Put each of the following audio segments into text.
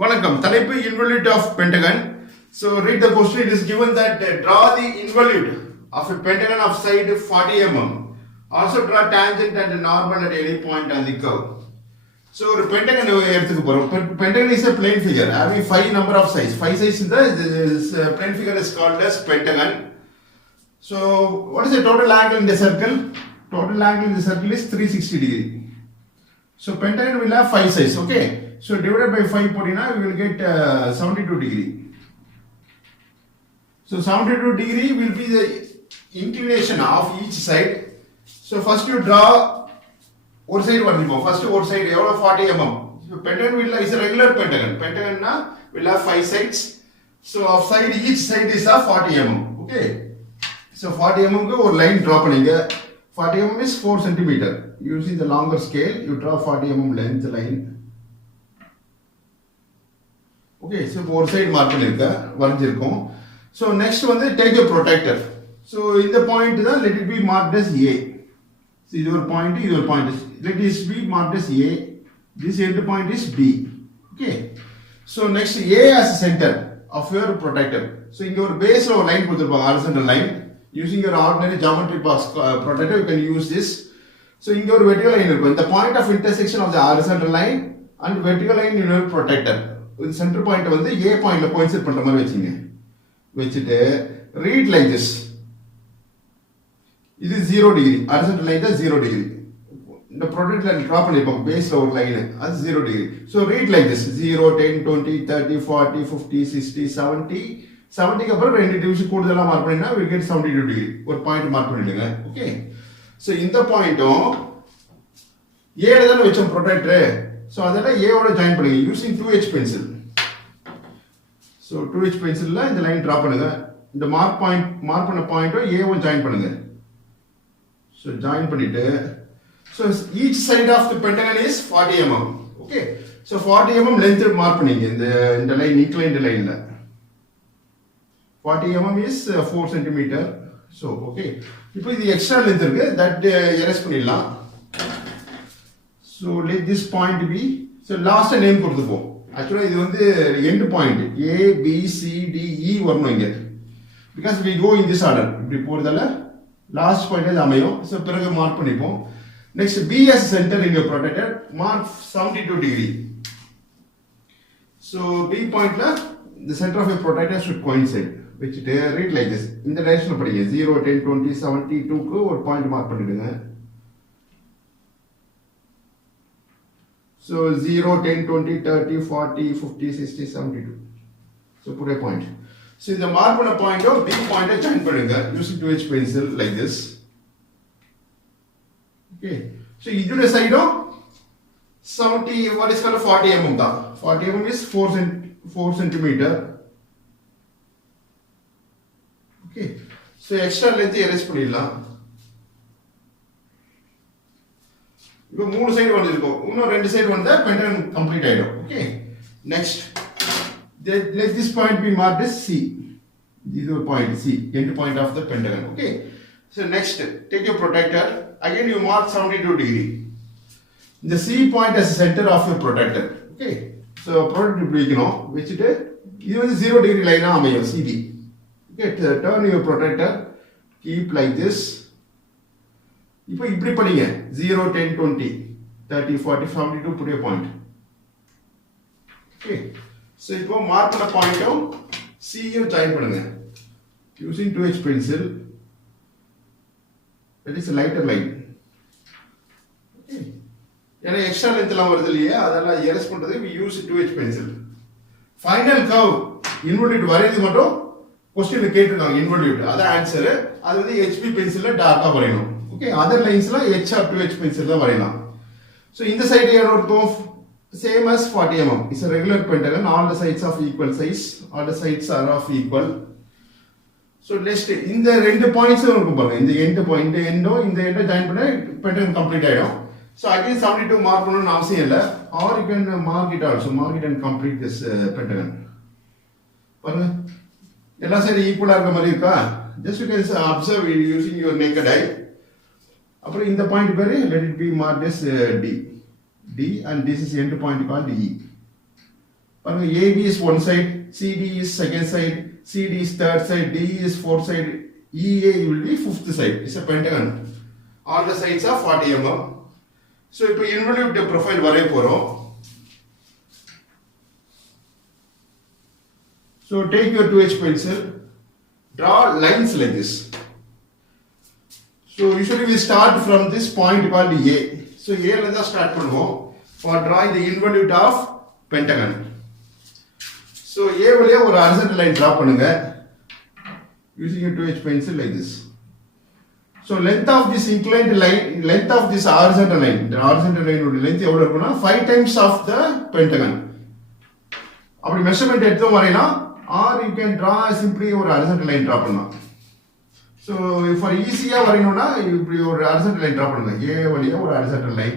வணக்கம் தலைப்பு involute of pentagon. So read the question. It is given that draw the involute of a pentagon of side 40 mm. Also draw tangent and normal at any point on the curve. So ஒரு pentagon எடுத்துக்க போறோம். Pentagon is a plane figure having 5 number of sides. 5 sides in the plane figure is called as pentagon. So what is the total angle in the circle? Total angle in the circle is 360 degree. So pentagon will have 5 sides. Okay. So divided by 5 porina, we will get 72 degree. So 72 degree will be the inclination of each side. So first you draw one side varthipom. First one side evlo 40 mm. So pentagon will is a regular pentagon. Pentagon na will have 5 sides. So of side each side is of 40 mm. Okay. So 40 mm ku or line draw paninga. 40 mm is 4 cm. Using the longer scale, you draw 40 mm length line. Okay, so one side mark பண்ணிருக்க வரைஞ்சிருக்கோம். So next வந்து take a protractor. So இந்த point தான் let it be marked as A. So இது ஒரு point, இது ஒரு point. Let it be marked as A. This end point is B. Okay. So next A as center of your protractor. So இங்க ஒரு baseல ஒரு line கொடுத்திருப்பாங்க horizontal line. Using your ordinary geometry box protractor you can use this. So இங்க ஒரு vertical line இருக்கும். The point of intersection of the horizontal line and vertical line in your protractor. The center point வந்து A point ல coincide பண்ற மாதிரி வெச்சீங்க. வெச்சிட்டு read like this. இது 0 degree. Horizontal line தான் 0 degree. இந்த protractor line draw பண்ணிருப்போம் பேஸ்ல ஒரு லைன் அது 0 degree. So read like this 0 10 20 30 40 50 60 70 70 க்கு அப்புறம் ரெண்டு டிவிஷன் கூடுதலா மார்க் பண்ணினா we get 72 degree. ஒரு பாயிண்ட் மார்க் பண்ணிடுங்க. Okay. So இந்த பாயிண்டும் A ல தான் வெச்சோம் protractor. So அதெல்லாம் A ஓட ஜாயின் பண்ணுங்க using 2H pencil. So 2H pencil ல இந்த லைன் டிரா பண்ணுங்க. இந்த மார்க் பண்ண பாயிண்ட்டும் A ஓட ஜாயின் பண்ணுங்க. So ஜாயின் பண்ணிட்டு so each side of the pentagon is 40 mm. Okay. So 40 mm length mark பண்ணீங்க இந்த லைன் inclined லைன்ல. 40 mm is 4 cm. So okay. இப்போ இது எக்ஸ்ட்ரா லென்த் இருக்கு that erase பண்ணிடலாம். So let this point be, so last name கொடுத்துப்போம். Actually இது வந்து end point A, B, C, D, E வரணும் இங்க. Because we go in this order. இப்படி போறதால last point இது அமையும். So பிறகு மார்க் பண்ணிப்போம். Next B as center in your protractor, mark 72 degree. So B point la the center of your protractor should coincide. Which read like this. இந்த direction படிங்க 0, 10, 20, 72 க்கு ஒரு point மார்க் பண்ணிடுங்க. So 0, 10, 20, 30, 40, 50, 60, 72. So put a point. So the mark on a point of B point join பண்ணுங்க using 2H pencil like this. Okay. So இதோட சைடும் 70 what is called 40 mm தான். 40 mm is 4 centimeter. Okay. So extra length erase பண்ணிடலாம். இப்போ மூணு சைடு வந்திருக்கும். இன்னும் ரெண்டு சைடு வந்தா pentagon complete ஆயிடும். Okay. Next. Let this point be marked as C. This is the point C, end point of the pentagon. Okay. So next, take your protractor. Again you mark 72 degree. The C point as the center of your protractor. Okay. So protractor இப்படி வைக்கணும். வச்சிட்டு இது வந்து 0 degree லைனா அமையும் CD. Okay. Turn your protractor. Keep like this. இப்போ இப்படி படிங்க 0 10 20 30 40 72 put a point. Okay. So இப்போ மார்க் பண்ண பாயிண்ட்டும் C யும் ஜாயின் பண்ணுங்க using 2H pencil. That is a lighter line. Okay. ஏன்னா எக்ஸ்ட்ரா லென்த் எல்லாம் வருது இல்லையா அதெல்லாம் எரேஸ் பண்றது we use 2H pencil. Final curve involute வரையறது மட்டும் क्वेश्चनல கேட்டிருக்காங்க involute அத ஆன்சர் அது வந்து HB பென்சில்ல டார்க்கா வரையணும். Okay, other lines la H or 2H pencil la varaiyalam. So in the side here ortho same as 40 mm. It's a regular pentagon. All the sides of equal size. All the sides are of equal. So next in the ரெண்டு points இருக்கும் பாருங்க. இந்த end point end இந்த end join பண்ணா pentagon complete ஆயிடும். So again 72 mark பண்ணனும் அவசியம் இல்ல. Or you can mark it also. Mark it and complete this pentagon. பாருங்க. எல்லா சைடு ஈக்குவலா இருக்க மாதிரி இருக்கா? Just you can observe using your naked eye. அப்புறம் இந்த பாயிண்ட் பேரு let it be marked as D and this is end point called E. பாருங்க AB is one side, CD is second side, CD is third side, DE is fourth side, EA will be fifth side. It's a pentagon. All the sides are 40 mm. So இப்போ involute profile வரைய போறோம். So take your 2H pencil, draw lines like this. So usually we start from this point called A. So A ல தான் ஸ்டார்ட் பண்ணுவோம் for drawing the involute of pentagon. So A வழியா ஒரு horizontal line draw பண்ணுங்க using your 2H pencil like this. So length of this inclined line, length of this horizontal line, the horizontal line ஓட length எவ்வளவு இருக்கும்னா 5 times of the pentagon. அப்படி மெஷர்மென்ட் எடுத்தோம் வரைனா or you can draw simply ஒரு horizontal line draw பண்ணலாம். So for ஈஸியா வரையணும்னா இப்படி ஒரு horizontal line draw பண்ணுங்க. A வழியா ஒரு horizontal line.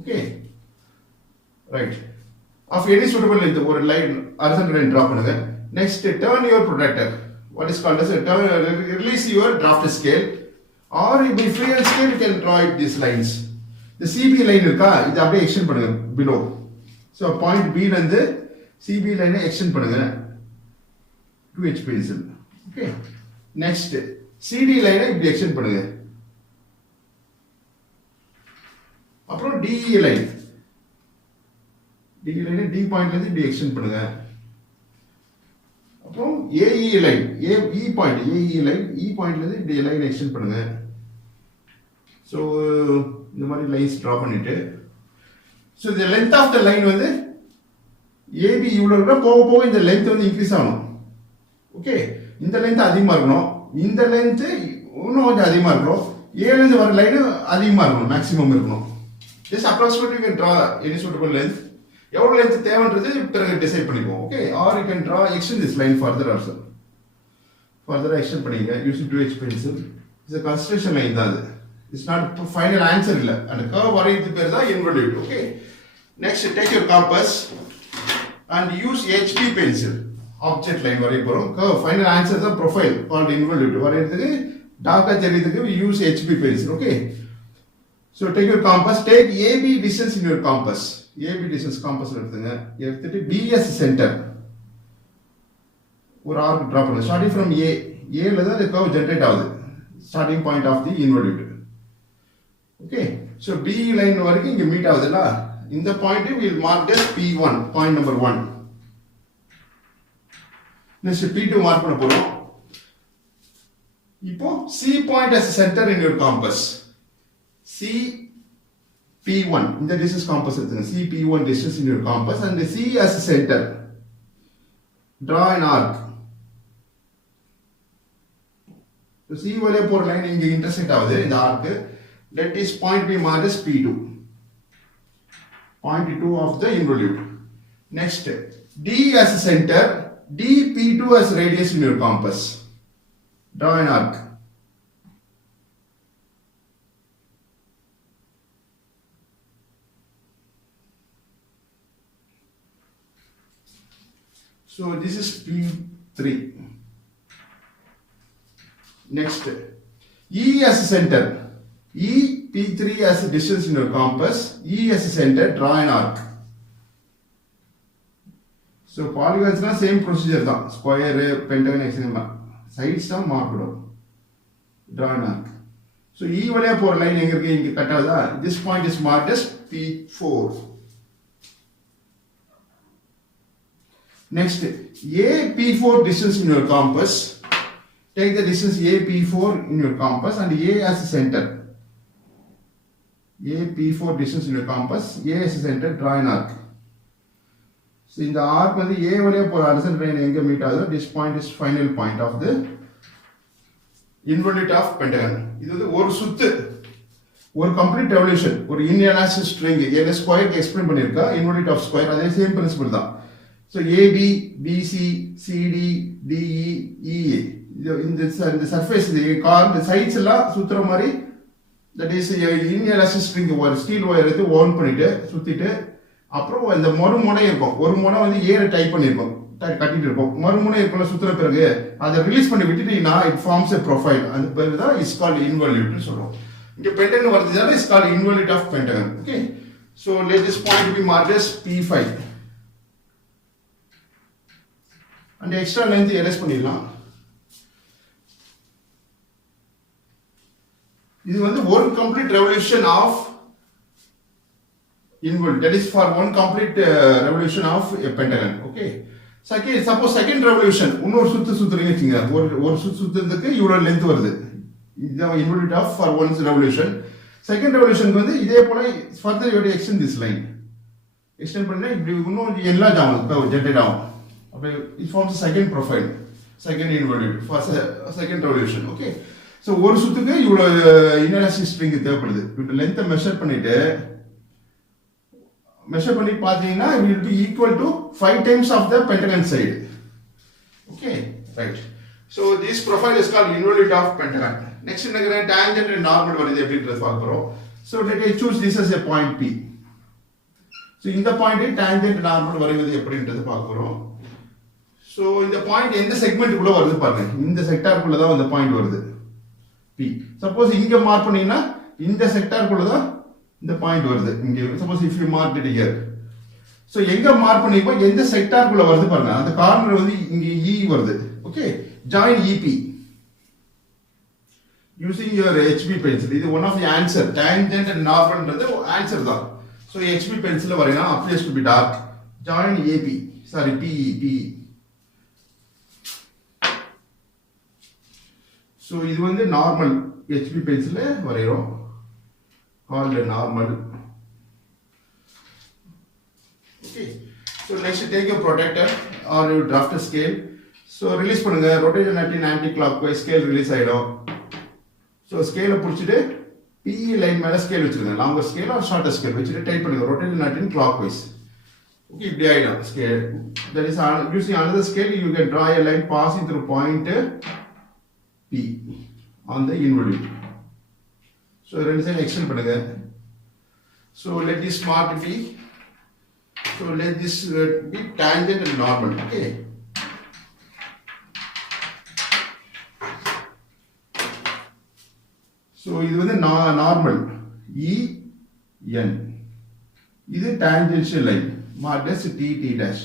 Okay. Right. Of any suitable length ஒரு line horizontal line draw பண்ணுங்க. Next turn your protractor. What is called as a turn, release your draft scale or if you free hand scale you can draw it these lines. The CB line இருக்கா இது அப்படியே எக்ஸ்டெண்ட் பண்ணுங்க below. So point B ல இருந்து CB line extend பண்ணுங்க 2H pencil. Okay. Next CD line இப்படி எக்ஸ்டெண்ட் பண்ணுங்க. அப்புறம் DE line. DE line D பாயிண்ட்ல இருந்து இப்படி எக்ஸ்டெண்ட் பண்ணுங்க. அப்புறம் AE line AE point AE line E பாயிண்ட்ல இருந்து இப்படி லைன் எக்ஸ்டெண்ட் பண்ணுங்க. சோ இந்த மாதிரி லைன்ஸ் டிரா பண்ணிட்டு so the length of the line வந்து AB இவ்வளவு இருக்கா போக போக இந்த லெந்த் வந்து இன்க்ரீஸ் ஆகும். ஓகே இந்த லெந்த் அதிகமா இருக்கணும், இந்த லெந்த் இன்னும் கொஞ்சம் அதிகமா இருக்கணும், A ல இருந்து வர லைன் அதிகமா இருக்கணும், மேக்ஸிமம் இருக்கணும். just approximately you can draw any suitable length. எவ்வளவு லெந்த் தேவைன்றது பிறகு டிசைட் பண்ணிக்குவோம். Okay or you can draw extend this line further also. ஃபர்தரா எக்ஸ்டெண்ட் பண்ணிங்க using 2H pencil. It's a construction line தான் அது. இட்ஸ் நாட் ஃபைனல் ஆன்சர் இல்ல. அந்த கர்வ் வரையறது பேர் தான் involute. Okay next take your compass and use HB pencil. Object line வரைய போறோம். கர்வ் ஃபைனல் ஆன்சர் தான் ப்ரொஃபைல் கால்ட் இன்வொல்யூட். வரையறதுக்கு டார்க்கா தெரியறதுக்கு we use HB pencil. Okay so take your compass, take AB distance in your compass. AB distance compass எடுத்துங்க. எடுத்துட்டு B as center ஒரு arc draw பண்ணுங்க. ஸ்டார்டிங் from A ல தான் the curve generate ஆகுது. starting point of the involute. okay so B line வரைக்கும் இங்க மீட் ஆகுதுல. இந்த point we will mark as P1 point number 1. next P2 mark பண்ண போறோம். இப்போ C point as center in your compass. C P1 in the distance compass எடுத்துங்க. C P1 distance in your compass and C as center. Draw an arc. So C வழியா போற லைன் இங்க இன்டர்செக்ட் ஆகுது இந்த arc. Let this point be marked as P2. Point 2 of the involute. Next D as center, D P2 as radius in your compass. Draw an arc. So this is P3. Next, E as a center. E P3 as a distance in your compass. E as a center. Draw an arc. So polygons na same procedure da. Square, pentagon, etc. Sides da marked out. Draw an arc. So E valiya por line enga irukku inga cut avudha. This point is marked as P4. Next, A P4 distance in your compass. Take the distance A P4 in your compass and A as a center. A P4 distance in your compass, A as a center, draw an arc. So in the arc வந்து A வழியா போற horizontal line எங்க மீட் ஆகுதோ this point is final point of the involute of pentagon. இது வந்து ஒரு சுத்து, ஒரு கம்ப்ளீட் ரெவல்யூஷன், ஒரு inelastic string ஏல ஸ்கொயர் எக்ஸ்பிளைன் பண்ணிருக்கா involute of square அதே சேம் பிரின்சிபல் தான். So AB, BC, CD, DE, EA. இந்த சர்ஃபேஸ் இந்த சைட்ஸ் எல்லாம் சுத்துற மாதிரி தட் இஸ் இன்எலாஸ்டிக் ஸ்ட்ரிங் ஒரு ஸ்டீல் ஒயர் எடுத்து ஓன் பண்ணிட்டு சுத்திட்டு அப்புறம் இந்த மறுமுனை இருக்கும். ஒரு முனை வந்து ஏற டைப் பண்ணிருக்கோம், கட்டிட்டு இருப்போம். மறுமுனை இருக்குள்ள சுத்துற பிறகு அதை ரிலீஸ் பண்ணி விட்டுட்டீங்கன்னா இட் ஃபார்ம்ஸ் எ ப்ரொஃபைல். அந்த பேர் தான் இஸ் கால்ட் இன்வொல்யூட்னு சொல்றோம். இங்க பென்டகன் வருதுனால is called involute of pentagon. Okay So let this point be marked as P5. And extra length erase பண்ணிடலாம். இது வந்து one complete revolution of involved. That is for one complete revolution of a pentagon. Okay. Suppose second revolution இன்னொரு சுத்து சுத்துறீங்க வச்சுங்க, ஒரு சுத்துறதுக்கு இவ்வளவு லென்த் வருது. இதுதான் involved of for one revolution. Second revolution வந்து இதே போல further you have to extend this line. Extend பண்ணா இப்படி இன்னும் enlarge ஆகும், generate ஆகும். அப்ப it forms a second profile, second involved for second revolution. Okay. So ஒரு சுத்துக்கு இவ்வளவு inelastic string தேவைப்படுது. இப்ப லென்த்தை மெஷர் பண்ணிட்டு பாத்தீங்கன்னா it will be equal to 5 times of the pentagon side. Okay, right. So this profile is called involute of pentagon. Next என்ன tangent and normal வருது எப்படின்றது பார்க்க போறோம். So let us choose this as a point P. So இந்த point tangent normal வரைவது எப்படின்றது பார்க்க போறோம். So இந்த பாயிண்ட் எந்த செக்மெண்ட் குள்ள வருது பாருங்க, இந்த செக்டார் குள்ள தான் இந்த பாயிண்ட் வருது P. சப்போஸ் இங்க மார்க் பண்ணீங்கன்னா இந்த செக்டார் குள்ள தான் இந்த பாயிண்ட் வருது இங்க. Suppose if you mark it here, so எங்க மார்க் பண்ணிப்போ எந்த செக்டார் குள்ள வருது பாருங்க, அந்த கார்னர் வந்து இங்க E வருது. Okay, join EP using your HB pencil. இது one of the answer. Tangent and normalன்றது answer தான். So HB pencil வரையலாம், appears to be dark. Join AP, sorry PE. So இது வந்து normal HB pencil வரையறோம், called normal. Okay. So next take a protractor or you draft a scale. So release பண்ணுங்க, rotation at anti-clockwise scale release ஆயிடும். So scale புடிச்சிட்டு PE line மேல scale வச்சிருங்க, longer scale or shorter scale வச்சிட்டு டைப் பண்ணுங்க rotation at clockwise. Okay, இப்படி ஆயிடும் scale. That is using another scale you can draw a line passing through point P on the involute. So ரெண்டு side extend பண்ணுங்க. So let this mark be, so let this be tangent and normal. Okay. So இது வந்து normal EN, இது tangential line marked as TT dash.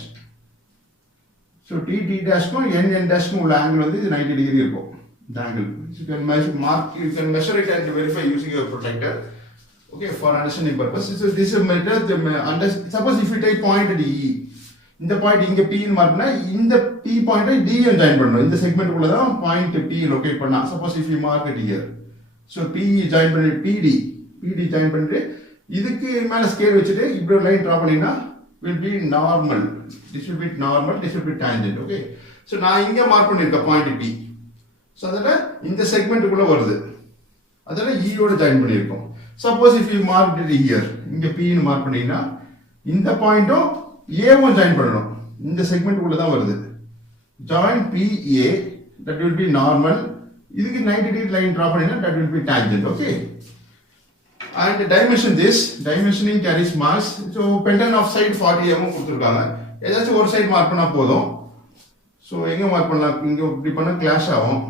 So TT dash க்கும் NN dash க்கும் உள்ள angle வந்து இது 90 degree இருக்கும். The angle you can measure it and verify using your protractor. Okay, for understanding purpose. So this is method. Suppose if you take point D, இந்த பாயிண்ட் இங்க P ன்னு மார்க்னா இந்த P பாயிண்டை D ன்னு ஜாயின் பண்ணனும். இந்த செக்மெண்ட் குள்ள தான் பாயிண்ட் P லொகேட் பண்ணா. Suppose if you mark it here, so P join பண்ணி PD ஜாயின் பண்ணிட்டு இதுக்கு மேல ஸ்கேல் வச்சிட்டு இப்படி லைன் டிரா பண்ணினா will be normal. This will be normal, this will be tangent. Okay. So நான் இங்க மார்க் பண்ணிருக்க பாயிண்ட் P. So அதனால இந்த செக்மெண்ட் குள்ள வருது, அதனால E ஓட ஜாயின் பண்ணிருக்கோம். Suppose if you marked it here, இங்க P ன்னு மார்க் பண்ணீங்கன்னா இந்த பாயிண்டும் A வும் ஜாயின் பண்ணனும், இந்த செக்மெண்ட் குள்ள தான் வருது. Join PA, that will be normal. இதுக்கு 90 degree line டிரா பண்ணினா that will be tangent. Okay. And dimension this, dimensioning carries mass. So pentagon of side 40 mm கொடுத்திருக்காங்க, ஏதாச்சும் ஒரு சைடு மார்க் பண்ணா போதும். So எங்க மார்க் பண்ணலாம், இங்க இப்படி பண்ணா கிளாஷ் ஆகும்.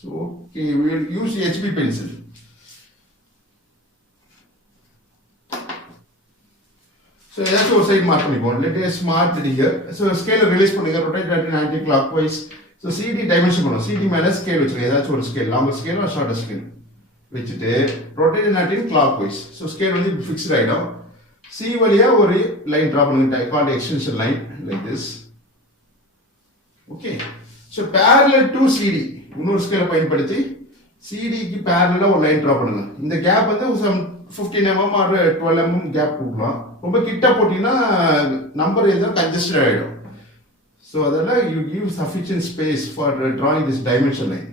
So okay, we will use HB pencil. So ஏதாச்சும் ஒரு சைடு மார்க் பண்ணிப்போம். Let us mark it here. So scale release பண்ணுங்க, rotate at anti clockwise. So CD dimension பண்ணுங்க, CD மேல ஸ்கேல் வச்சுங்க, ஏதாச்சும் ஒரு scale, longer scale or shorter scale வச்சிட்டு rotate at clockwise. So scale வந்து ஃபிக்ஸ்ட் ஆயிடும். C வழியா ஒரு லைன் டிரா பண்ணுங்க, called extension line like this. Okay. So parallel to CD, இன்னொரு ஸ்கேலை பயன்படுத்தி CD க்கு parallel ஒரு லைன் டிரா பண்ணுங்க. இந்த கேப் வந்து 15 mm or 12 mm கேப் கொடுக்கலாம். ரொம்ப கிட்ட போட்டீங்கன்னா நம்பர் எல்லாம் கன்ஜஸ்டட் ஆயிடும். So அதனால you give sufficient space for drawing this dimension line.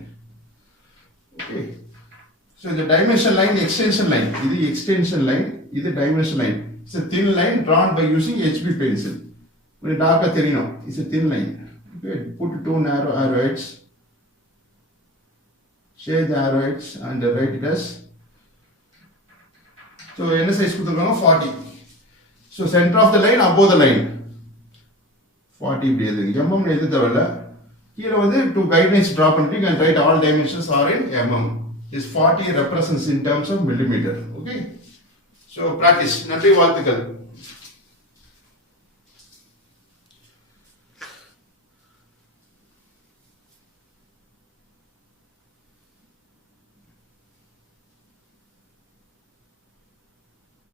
Okay. So the dimension line, extension line, இது extension line, இது dimension line. It's a thin line drawn by using HB pencil. உங்களுக்கு டார்க்கா தெரியணும், it's a thin line. Okay, put two narrow arrowheads, shade the arrowheads and write it as. So என்ன சைஸ் கொடுத்திருக்காங்க 40. So center of the line above the line 40 இப்படி எழுதுங்க, mm னு எழுத தேவையில்ல. கீழ வந்து to guidelines drop பண்ணிட்டு you can write all dimensions are in mm. This 40 represents in terms of millimeter. Okay. So practice. நன்றி, வாழ்த்துக்கள்.